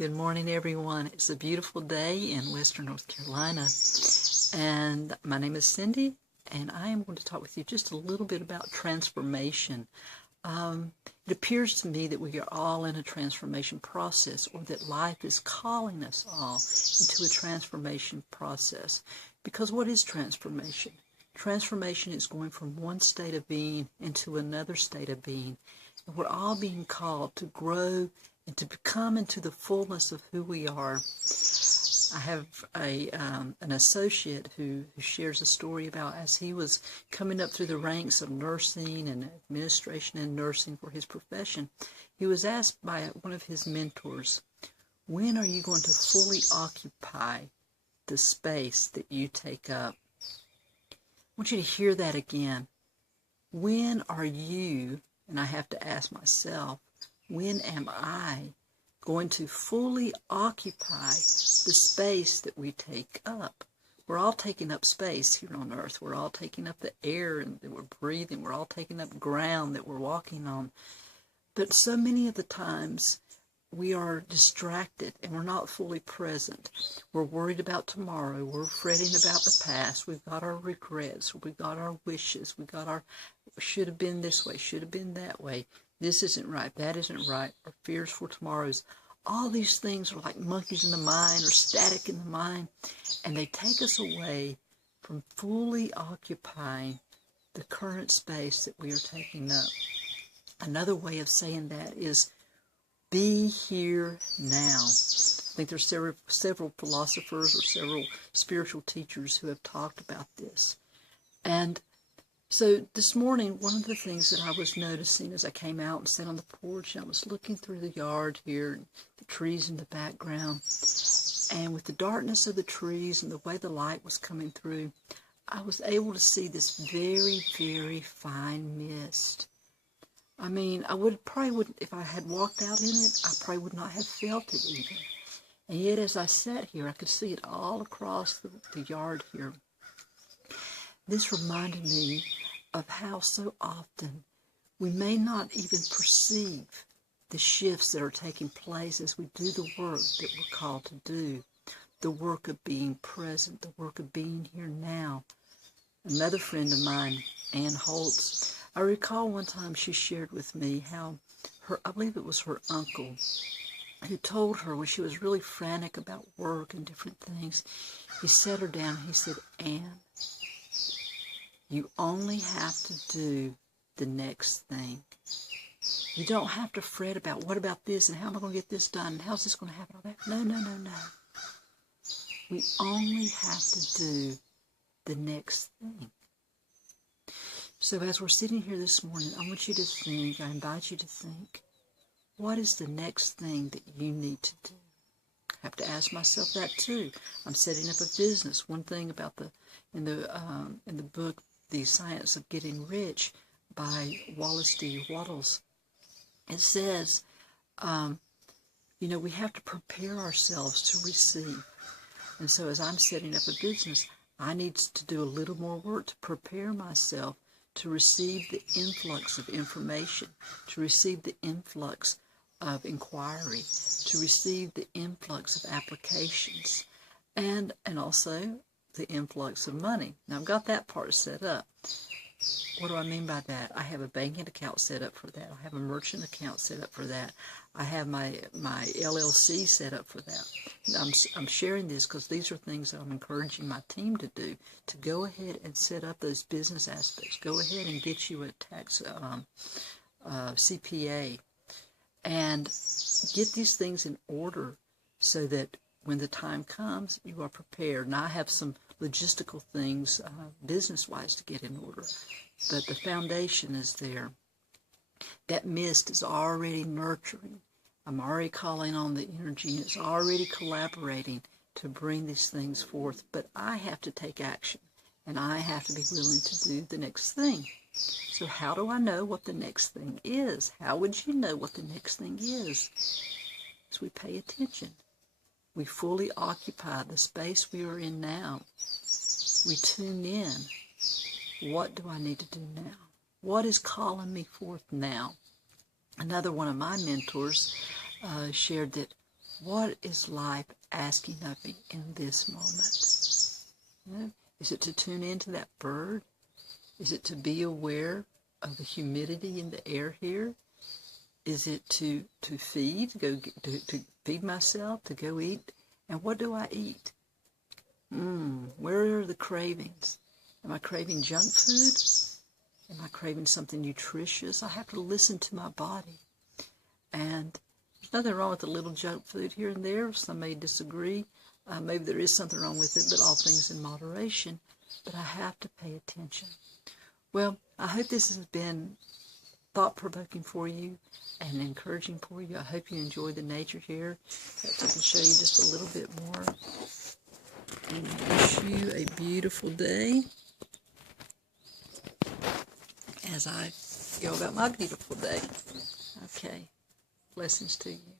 Good morning, everyone. It's a beautiful day in Western North Carolina, and my name is Cindy, and I am going to talk with you just a little bit about transformation. It appears to me that we are all in a transformation process, or that life is calling us all into a transformation process. Because what is transformation? Transformation is going from one state of being into another state of being. And we're all being called to grow and to come into the fullness of who we are. I have an associate who shares a story about as he was coming up through the ranks of nursing and administration and nursing for his profession, he was asked by one of his mentors, when are you going to fully occupy the space that you take up? I want you to hear that again. When are you, and I have to ask myself, when am I going to fully occupy the space that we take up? We're all taking up space here on earth. We're all taking up the air that we're breathing. We're all taking up ground that we're walking on. But so many of the times we are distracted and we're not fully present. We're worried about tomorrow. We're fretting about the past. We've got our regrets. We've got our wishes. We've got our should have been this way, should have been that way. This isn't right, that isn't right, or fears for tomorrows. All these things are like monkeys in the mind or static in the mind, and they take us away from fully occupying the current space that we are taking up. Another way of saying that is be here now. I think there's several philosophers or several spiritual teachers who have talked about this. And so this morning, one of the things that I was noticing as I came out and sat on the porch, and I was looking through the yard here, and the trees in the background, and with the darkness of the trees and the way the light was coming through, I was able to see this very, very fine mist. I mean, I probably wouldn't, if I had walked out in it, I probably would not have felt it even. And yet as I sat here, I could see it all across the yard here. This reminded me of how so often we may not even perceive the shifts that are taking place as we do the work that we're called to do, the work of being present, the work of being here now. Another friend of mine, Ann Holtz, I recall one time she shared with me how I believe it was her uncle, who told her when she was really frantic about work and different things, he sat her down and he said, Ann, you only have to do the next thing. You don't have to fret about what about this and how am I going to get this done and how's this going to happen. All that. No. We only have to do the next thing. So as we're sitting here this morning, I want you to think, I invite you to think, what is the next thing that you need to do? I have to ask myself that too. I'm setting up a business. One thing about in the book, The Science of Getting Rich by Wallace D. Wattles, it says, we have to prepare ourselves to receive. And so as I'm setting up a business, I need to do a little more work to prepare myself to receive the influx of information, to receive the influx of inquiry, to receive the influx of applications, and also the influx of money. Now, I've got that part set up. What do I mean by that? I have a banking account set up for that. I have a merchant account set up for that. I have my LLC set up for that. I'm sharing this because these are things that I'm encouraging my team to do, to go ahead and set up those business aspects. Go ahead and get you a tax CPA and get these things in order so that when the time comes, you are prepared. Now, I have some logistical things, business-wise, to get in order, but the foundation is there. That mist is already nurturing. I'm already calling on the energy, and it's already collaborating to bring these things forth, but I have to take action, and I have to be willing to do the next thing. So how do I know what the next thing is? How would you know what the next thing is? As we pay attention. We fully occupy the space we are in now. We tune in. What do I need to do now? What is calling me forth now? Another one of my mentors shared that What is life asking of me in this moment? Is it to tune into that bird? Is it to be aware of the humidity in the air here? Is it to feed, to feed myself, to go eat? And what do I eat? Where are the cravings? Am I craving junk food? Am I craving something nutritious? I have to listen to my body. And there's nothing wrong with a little junk food here and there. Some may disagree. Maybe there is something wrong with it, but all things in moderation. But I have to pay attention. Well, I hope this has been thought-provoking for you and encouraging for you. I hope you enjoy the nature here. Perhaps I can show you just a little bit more. And wish you a beautiful day as I go about my beautiful day. Okay. Blessings to you.